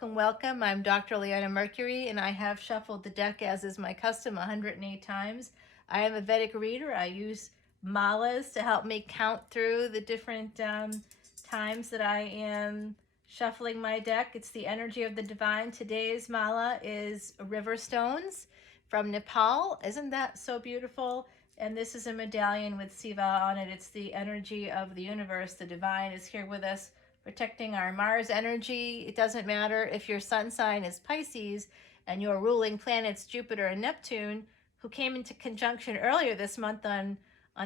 welcome, welcome. I'm Dr. Leona Mercury, and I have shuffled the deck, as is my custom, 108 times. I am a Vedic reader. I use malas to help me count through the different times that I am shuffling my deck. It's the energy of the divine. Today's mala is river stones from Nepal. Isn't that so beautiful? And this is a medallion with Siva on it. It's the energy of the universe. The divine is here with us, protecting our Mars energy. It doesn't matter if your sun sign is Pisces and your ruling planets Jupiter and Neptune, who came into conjunction earlier this month on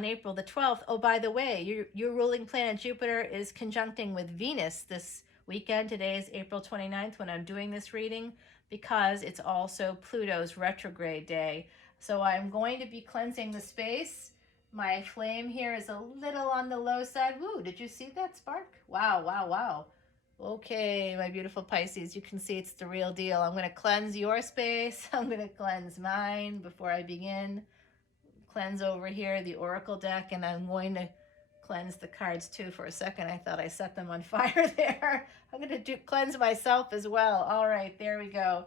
April the 12th. Oh, by the way, your ruling planet Jupiter is conjuncting with Venus this weekend. Today is April 29th when I'm doing this reading, because it's also Pluto's retrograde day. So I'm going to be cleansing the space. My flame here is a little on the low side. Woo, did you see that spark? Wow, wow, wow. Okay, my beautiful Pisces, you can see it's the real deal. I'm going to cleanse your space. I'm going to cleanse mine before I begin. Cleanse over here the oracle deck, and I'm going to cleanse the cards too. For a second I thought I set them on fire there. I'm going to cleanse myself as well. All right, there we go.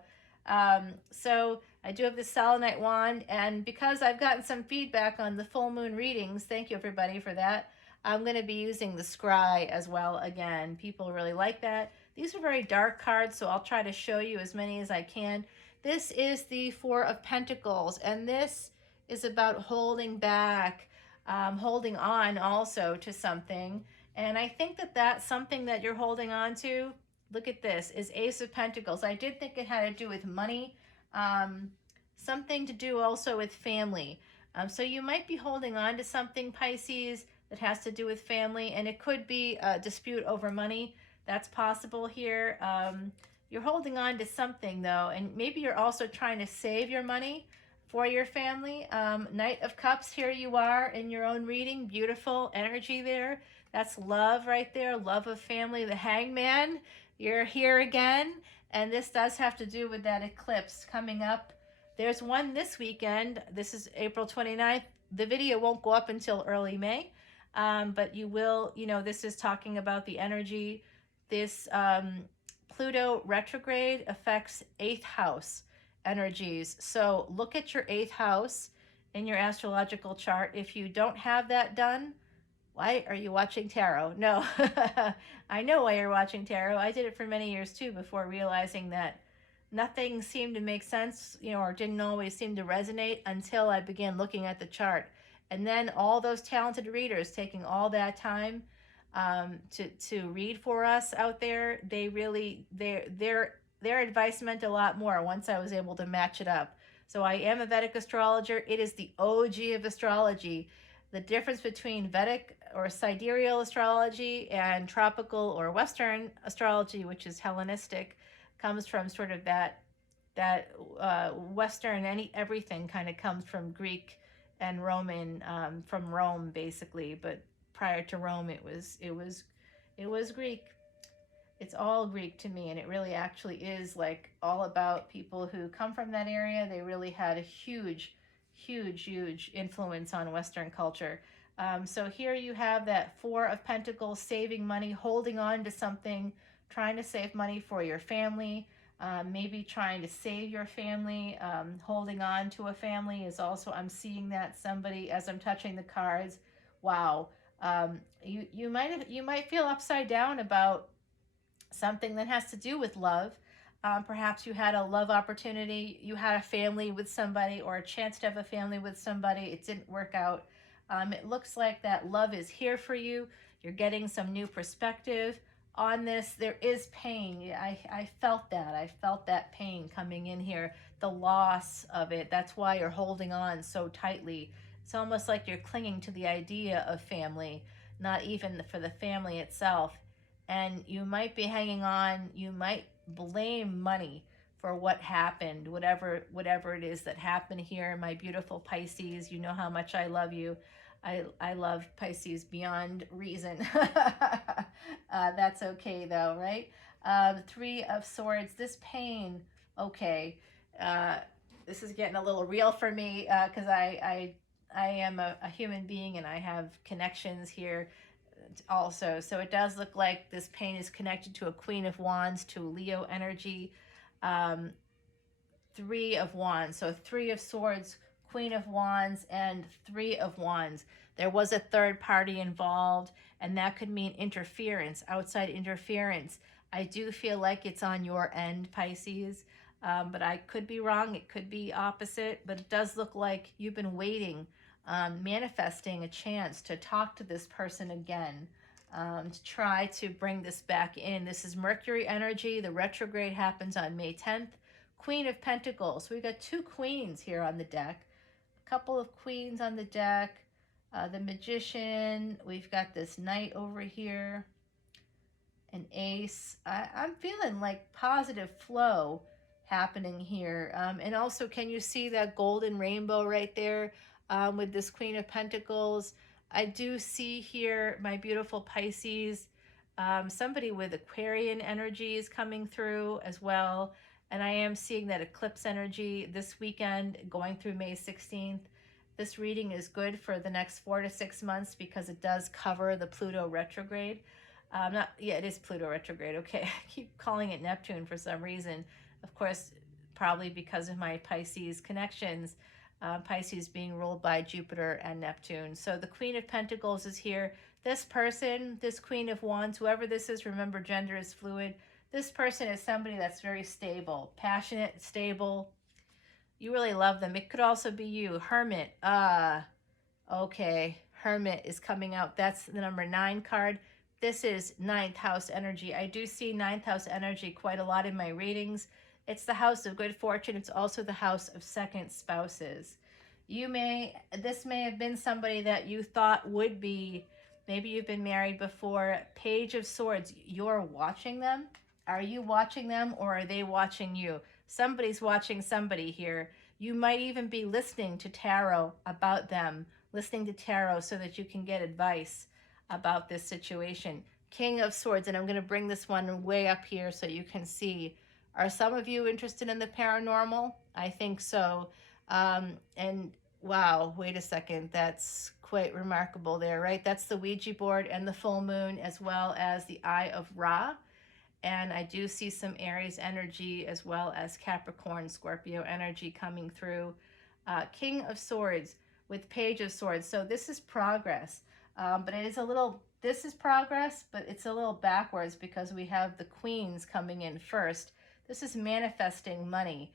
So I do have the selenite wand, and because I've gotten some feedback on the full moon readings, thank you everybody for that, I'm going to be using the scry as well again. People really like that. These are very dark cards, so I'll try to show you as many as I can. This is the Four of Pentacles, and this is about holding back, holding on also to something. And I think that that's something that you're holding on to. Look at this, is Ace of Pentacles. I did think it had to do with money, something to do also with family. So you might be holding on to something, Pisces, that has to do with family, and it could be a dispute over money. That's possible here. You're holding on to something though, and maybe you're also trying to save your money for your family. Knight of Cups, here you are in your own reading. Beautiful energy there. That's love right there, love of family. The Hangman, you're here again, and this does have to do with that eclipse coming up. There's one this weekend. This is April 29th. The video won't go up until early May, but you will, this is talking about the energy. This Pluto retrograde affects 8th house energies. So look at your 8th house in your astrological chart. If you don't have that done, why are you watching tarot? No, I know why you're watching tarot. I did it for many years too before realizing that nothing seemed to make sense, or didn't always seem to resonate until I began looking at the chart. And then all those talented readers taking all that time to read for us out there, they really, their advice meant a lot more once I was able to match it up. So I am a Vedic astrologer. It is the OG of astrology. The difference between Vedic or sidereal astrology and tropical or Western astrology, which is Hellenistic, comes from sort of that Western, everything kind of comes from Greek and Roman, from Rome basically. But prior to Rome, it was Greek. It's all Greek to me, and it really actually is like all about people who come from that area. They really had a huge influence on Western culture. So here you have that Four of Pentacles, saving money, holding on to something, trying to save money for your family, maybe trying to save your family, holding on to a family is also, I'm seeing that somebody, as I'm touching the cards, wow. You might feel upside down about something that has to do with love. Perhaps you had a love opportunity, you had a family with somebody, or a chance to have a family with somebody. It didn't work out. It looks like that love is here for you. You're getting some new perspective on this. There is pain. I felt that. I felt that pain coming in here, the loss of it. That's why you're holding on so tightly. It's almost like you're clinging to the idea of family, not even for the family itself. And you might be hanging on. You might blame money for what happened, whatever it is that happened here. My beautiful Pisces, you know how much I love you. I love Pisces beyond reason. That's okay though, right? Three of Swords, this pain, okay. This is getting a little real for me because I am a human being, and I have connections here also. So it does look like this pain is connected to a Queen of Wands, to Leo energy, um, Three of Wands. So Three of Swords, Queen of Wands, and Three of Wands. There was a third party involved, and that could mean interference, outside interference. I do feel like it's on your end, Pisces, but I could be wrong. It could be opposite, but it does look like you've been waiting, manifesting a chance to talk to this person again, to try to bring this back in. This is Mercury energy. The retrograde happens on May 10th. Queen of Pentacles. So we got two queens here on the deck. A couple of queens on the deck. The Magician. We've got this Knight over here. An Ace. I'm feeling like positive flow happening here. And also, can you see that golden rainbow right there with this Queen of Pentacles? I do see here, my beautiful Pisces, somebody with Aquarian energies coming through as well. And I am seeing that eclipse energy this weekend going through May 16th. This reading is good for the next 4 to 6 months because it does cover the Pluto retrograde. It is Pluto retrograde. Okay, I keep calling it Neptune for some reason. Of course, probably because of my Pisces connections. Pisces being ruled by Jupiter and Neptune. So the Queen of Pentacles is here. This person, this Queen of Wands, whoever this is, remember gender is fluid. This person is somebody that's very stable, passionate, stable. You really love them. It could also be you. Hermit. Okay. Hermit is coming out. That's the number 9 card. This is 9th house energy. I do see 9th house energy quite a lot in my readings. It's the house of good fortune. It's also the house of second spouses. This may have been somebody that you thought would be, maybe you've been married before. Page of Swords. You're watching them. Are you watching them, or are they watching you? Somebody's watching somebody here. You might even be listening to tarot about them, listening to tarot so that you can get advice about this situation. King of Swords, and I'm going to bring this one way up here so you can see. Are some of you interested in the paranormal? I think so. And wow, wait a second. That's quite remarkable there, right? That's the Ouija board and the full moon, as well as the Eye of Ra. And I do see some Aries energy as well as Capricorn, Scorpio energy coming through. King of Swords with Page of Swords. So this is progress. But it is this is progress, but it's a little backwards because we have the Queens coming in first. This is manifesting money,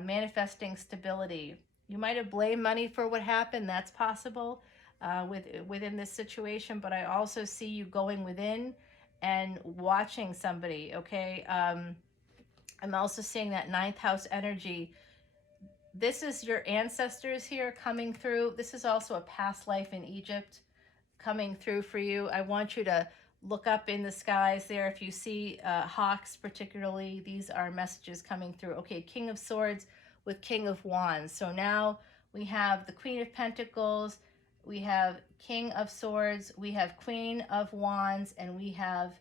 manifesting stability. You might have blamed money for what happened. That's possible within this situation. But I also see you going within and watching somebody, okay? I'm also seeing that 9th house energy. This is your ancestors here coming through. This is also a past life in Egypt coming through for you. I want you to look up in the skies there. If you see hawks particularly, these are messages coming through. Okay, King of Swords with King of Wands. So now we have the Queen of Pentacles, we have King of Swords, we have Queen of Wands, and we have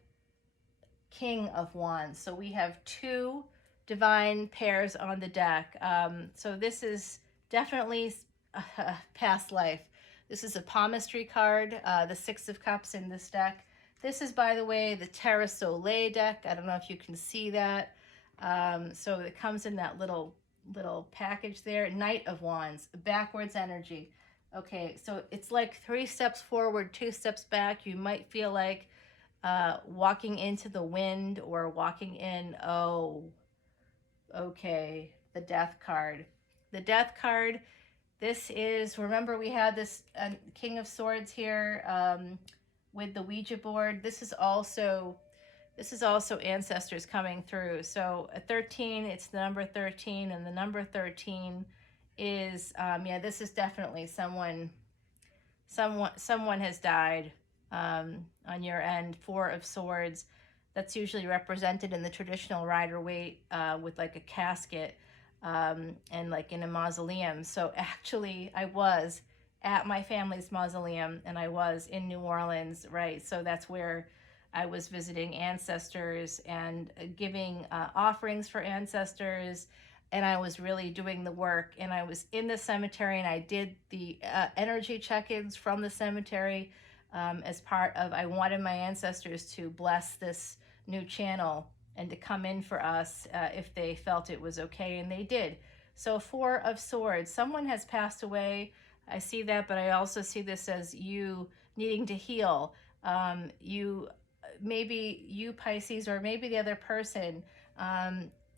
King of Wands. So we have 2 divine pairs on the deck. So this is definitely past life. This is a palmistry card, the 6 of Cups in this deck. This is, by the way, the Terra Soleil deck. I don't know if you can see that. So it comes in that little package there. Knight of Wands, backwards energy. Okay, so it's like 3 steps forward, 2 steps back. You might feel like walking into the wind or walking in, okay, the Death card. The Death card, this is, remember we had this King of Swords here with the Ouija board. This is also ancestors coming through. So a 13, it's the number 13, and the number 13 is, this is definitely someone has died on your end. 4 of Swords, that's usually represented in the traditional Rider-Waite with like a casket and like in a mausoleum. So actually I was at my family's mausoleum, and I was in New Orleans, right? So that's where I was visiting ancestors and giving offerings for ancestors, and I was really doing the work. And I was in the cemetery, and I did the energy check-ins from the cemetery. as part of, I wanted my ancestors to bless this new channel and to come in for us if they felt it was okay, and they did. So Four of Swords, someone has passed away. I see that, but I also see this as you needing to heal. Maybe you Pisces, or maybe the other person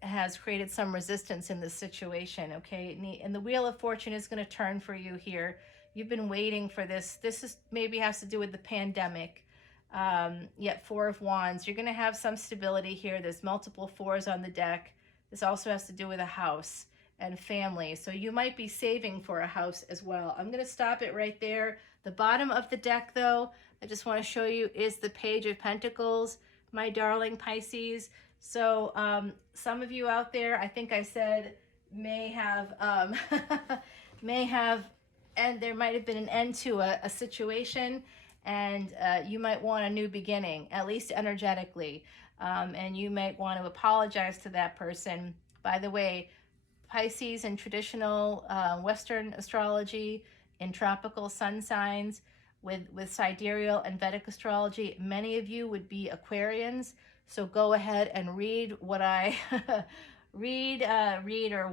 has created some resistance in this situation, okay? And the Wheel of Fortune is going to turn for you here. You've been waiting for this. This is maybe has to do with the pandemic. Yet Four of Wands, you're going to have some stability here. There's multiple fours on the deck. This also has to do with a house and family. So you might be saving for a house as well. I'm going to stop it right there. The bottom of the deck, though, I just want to show you, is the Page of Pentacles, my darling Pisces. So some of you out there, I think I said, may have, and there might have been an end to a situation, and you might want a new beginning, at least energetically. And you might want to apologize to that person. By the way, Pisces in traditional Western astrology, in tropical sun signs, with sidereal and Vedic astrology, many of you would be Aquarians. So go ahead and read what I read or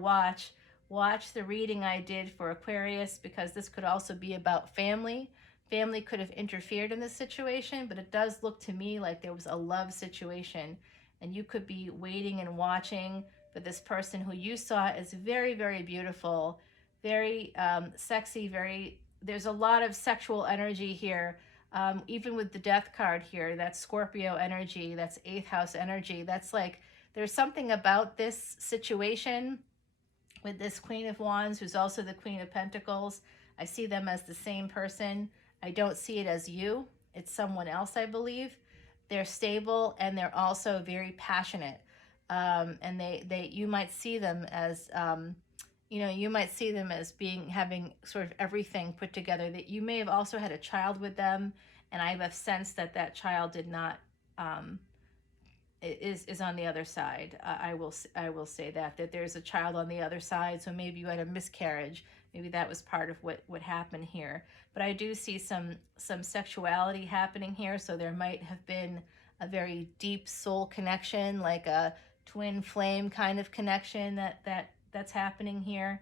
watch the reading I did for Aquarius, because this could also be about family. Family could have interfered in this situation, but it does look to me like there was a love situation, and you could be waiting and watching for this person who you saw as very, very beautiful, very sexy, there's a lot of sexual energy here. Even with the Death card here, that's Scorpio energy, that's 8th house energy. That's like, there's something about this situation with this Queen of Wands, who's also the Queen of Pentacles. I see them as the same person. I don't see it as you. It's someone else, I believe. They're stable, and they're also very passionate. And you might see them as, you might see them as having sort of everything put together. That you may have also had a child with them, and I have a sense that that child did not, is on the other side. I will say that there's a child on the other side. So maybe you had a miscarriage. Maybe that was part of what happened here. But I do see some sexuality happening here. So there might have been a very deep soul connection, like a twin flame kind of connection that's happening here.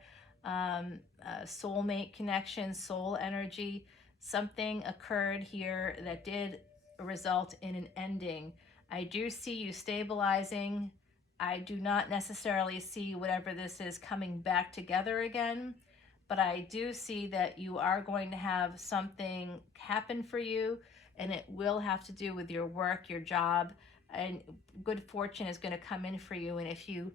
Soulmate connection, soul energy. Something occurred here that did result in an ending. I do see you stabilizing. I do not necessarily see whatever this is coming back together again, but I do see that you are going to have something happen for you, and it will have to do with your work, your job, and good fortune is going to come in for you. And if you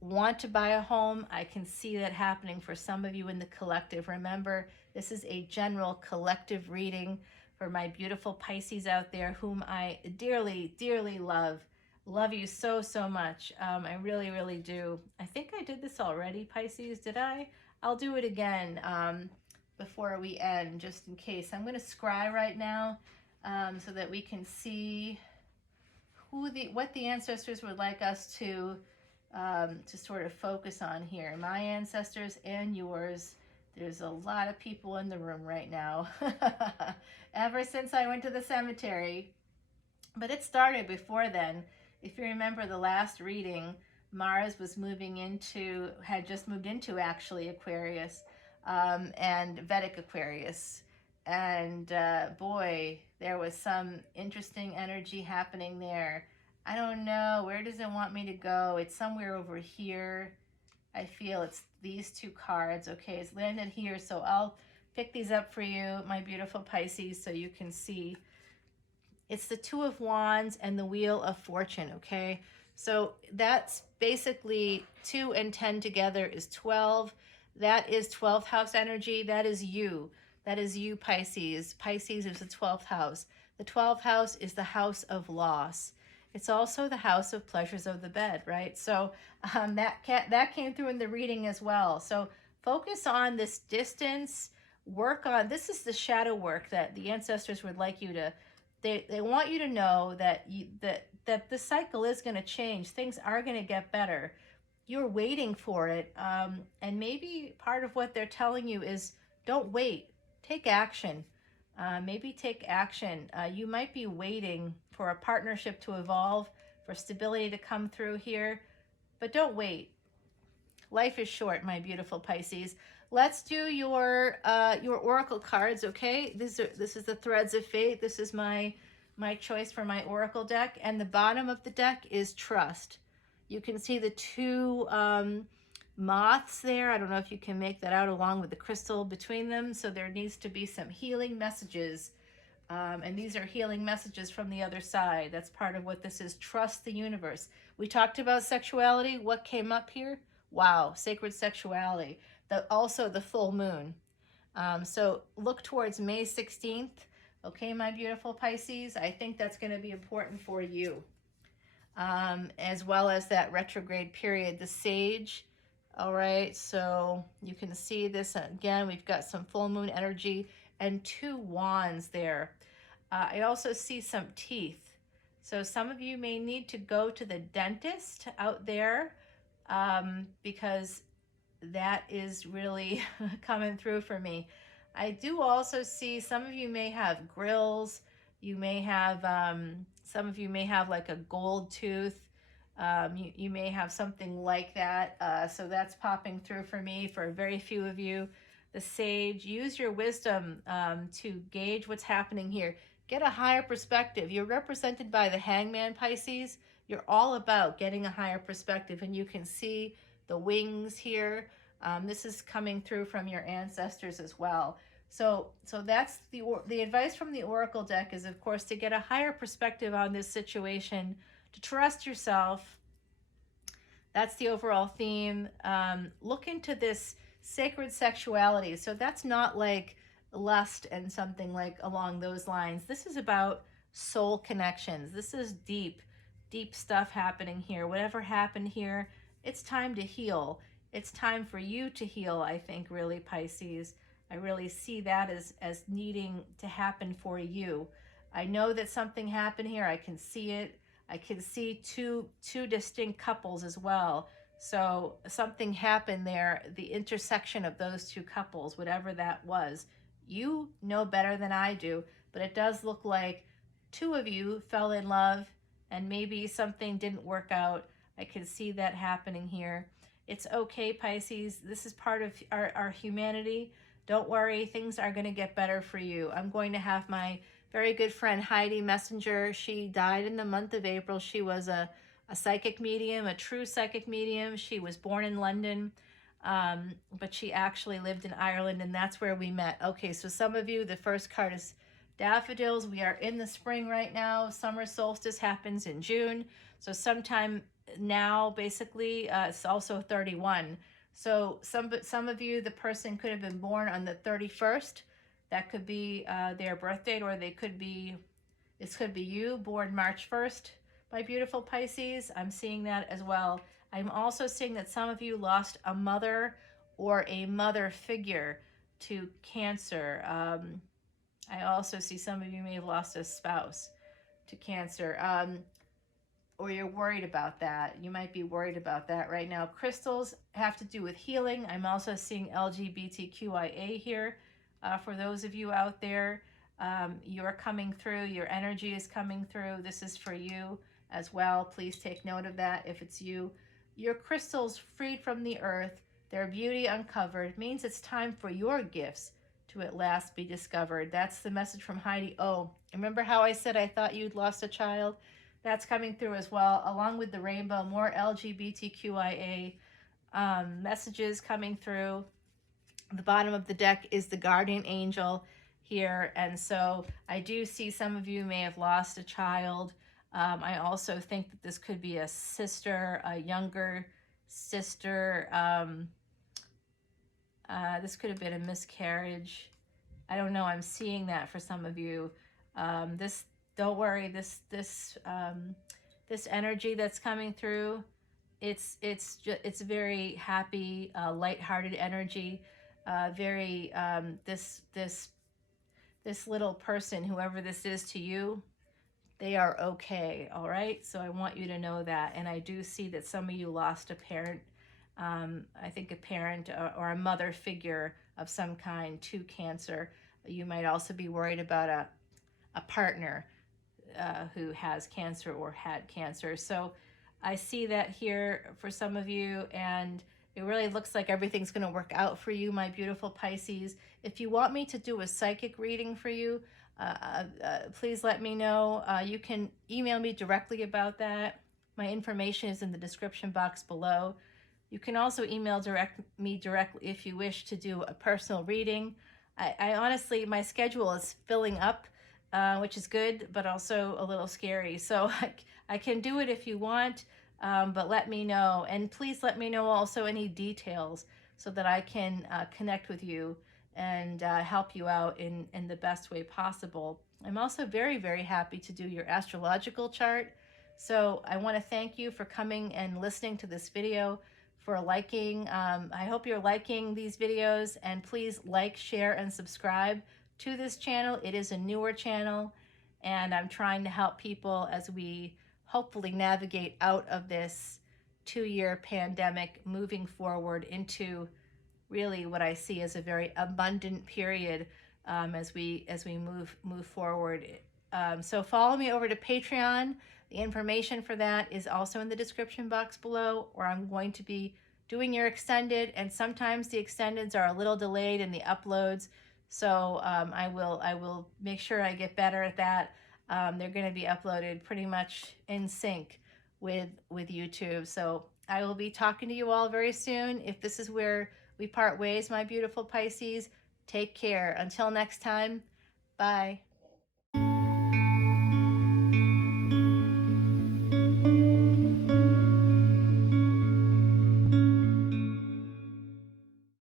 want to buy a home, I can see that happening for some of you in the collective. Remember, this is a general collective reading for my beautiful Pisces out there, whom I dearly, dearly love. Love you so, so much. I really, really do. I think I did this already, Pisces. Did I? I'll do it again before we end, just in case. I'm going to scry right now so that we can see what the ancestors would like us to sort of focus on here. My ancestors and yours. There's a lot of people in the room right now. Ever since I went to the cemetery. But it started before then. If you remember the last reading, Mars was had just moved into actually Aquarius, and Vedic Aquarius. And boy, there was some interesting energy happening there. I don't know, where does it want me to go? It's somewhere over here. I feel it's these two cards. Okay, it's landed here, so I'll pick these up for you, my beautiful Pisces, so you can see. It's the Two of Wands and the Wheel of Fortune, okay? So that's basically 2 and 10 together is 12. That is 12th house energy. That is you. That is you, Pisces. Pisces is the 12th house. The 12th house is the house of loss. It's also the house of pleasures of the bed, right? So that came through in the reading as well. So focus on this distance. Work on, this is the shadow work that the ancestors would like you to, they want you to know that that the cycle is going to change. Things are going to get better. You're waiting for it. And maybe part of what they're telling you is don't wait. Take action. Maybe take action. You might be waiting for a partnership to evolve, for stability to come through here, but don't wait. Life is short, my beautiful Pisces. Let's do your oracle cards, okay? This is the Threads of Fate. This is my choice for my oracle deck, and the bottom of the deck is trust. You can see the two moths there. I don't know if you can make that out, along with the crystal between them. So there needs to be some healing messages. And these are healing messages from the other side. That's part of what this is. Trust the universe. We talked about sexuality. What came up here? Wow, sacred sexuality. Also the full moon. So look towards May 16th. Okay, my beautiful Pisces. I think that's going to be important for you. As well as that retrograde period, the Sage. All right, so you can see this again. We've got some full moon energy and two wands there. I also see some teeth. So some of you may need to go to the dentist out there because that is really coming through for me. I do also see some of you may have grills. You may have, some of you may have like a gold tooth. You may have something like that. So that's popping through for me for very few of you. The Sage, use your wisdom to gauge what's happening here. Get a higher perspective. You're represented by the Hangman, Pisces. You're all about getting a higher perspective, and you can see the wings here. This is coming through from your ancestors as well. So that's the advice from the Oracle deck is, of course, to get a higher perspective on this situation, to trust yourself. That's the overall theme. Look into this sacred sexuality. So that's not like lust and something like along those lines. This is about soul connections. This is deep stuff happening here. Whatever happened here, it's time to heal. It's time for you to heal, I think, really, Pisces. I really see that as needing to happen for you. I know that something happened here. I can see it. I can see two distinct couples as well. So something happened there, the intersection of those two couples, whatever that was. You know better than I do, but it does look like two of you fell in love and maybe something didn't work out. I can see that happening here. It's okay, Pisces. This is part of our humanity. Don't worry, things are going to get better for you. I'm going to have my very good friend Heidi Messenger. She died in the month of April. She was a psychic medium, a true psychic medium. She was born in London, but she actually lived in Ireland, and that's where we met. Okay, so some of you, the first card is daffodils. We are in the spring right now. Summer solstice happens in June. So sometime now, basically, it's also 31. So some of you, the person could have been born on the 31st. That could be their birth date, or this could be you, born March 1st, my beautiful Pisces. I'm seeing that as well. I'm also seeing that some of you lost a mother or a mother figure to Cancer. I also see some of you may have lost a spouse to Cancer. Or you're worried about that. You might be worried about that right now. Crystals have to do with healing. I'm also seeing LGBTQIA here. For those of you out there, you're coming through. Your energy is coming through. This is for you as well. Please take note of that if it's you. Your crystals freed from the earth, their beauty uncovered, means it's time for your gifts to at last be discovered. That's the message from Heidi. Oh, remember how I said I thought you'd lost a child? That's coming through as well, along with the rainbow. More LGBTQIA messages coming through. The bottom of the deck is the guardian angel here, and so I do see some of you may have lost a child. I also think that this could be a sister, a younger sister. This could have been a miscarriage. I don't know. I'm seeing that for some of you. Don't worry. This energy that's coming through, it's very happy, lighthearted energy. Very this little person, whoever this is to you, they are okay. All right. So I want you to know that. And I do see that some of you lost a parent. I think a parent or a mother figure of some kind to Cancer. You might also be worried about a partner who has cancer or had cancer. So I see that here for some of you, and it really looks like everything's going to work out for you, my beautiful Pisces. If you want me to do a psychic reading for you, please let me know. You can email me directly about that. My information is in the description box below. You can also email me directly if you wish to do a personal reading. I honestly, my schedule is filling up, which is good, but also a little scary. So I can do it if you want, but let me know. And please let me know also any details so that I can connect with you and help you out in the best way possible. I'm also very, very happy to do your astrological chart. So I want to thank you for coming and listening to this video, for liking. I hope you're liking these videos, and please like, share, and subscribe to this channel. It is a newer channel, and I'm trying to help people as we hopefully navigate out of this 2-year pandemic, moving forward into really what I see as a very abundant period as we move forward. So follow me over to Patreon. The information for that is also in the description box below, where I'm going to be doing your extended, and sometimes the extendeds are a little delayed in the uploads. So I will make sure I get better at that. They're going to be uploaded pretty much in sync with YouTube. So I will be talking to you all very soon. If this is where we part ways, my beautiful Pisces, take care. Until next time, bye.